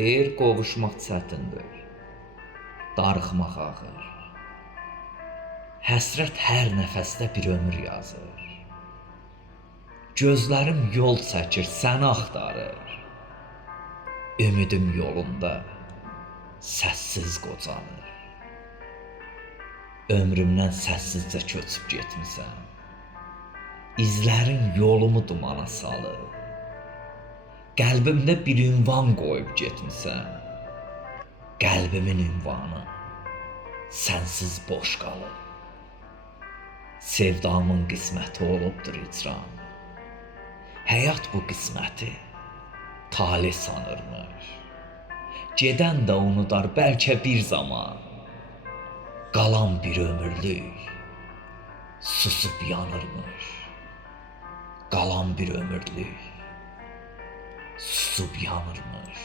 Deyir qovuşmaq çətindir, darıxmaq ağır. Həsrət hər nəfəsdə bir ömür yazır. Gözlərim yol çəkir, səni axtarır. Ümidim yolunda səssiz qocanır. Ömrümdən səssizcə köçüb getmisən. İzlərin yolumu dumana salır. Qəlbimdə bir ünvan qoyub getmisən. Qəlbimin ünvanı sənsiz boş qalır. Sevdamın qisməti olubdur icram. Həyat bu qisməti talih sanırmış. Gedən də unudar bəlkə bir zaman. Qalan bir ömürlük susub yanırmış. Qalan bir ömürlük susub yanırmış.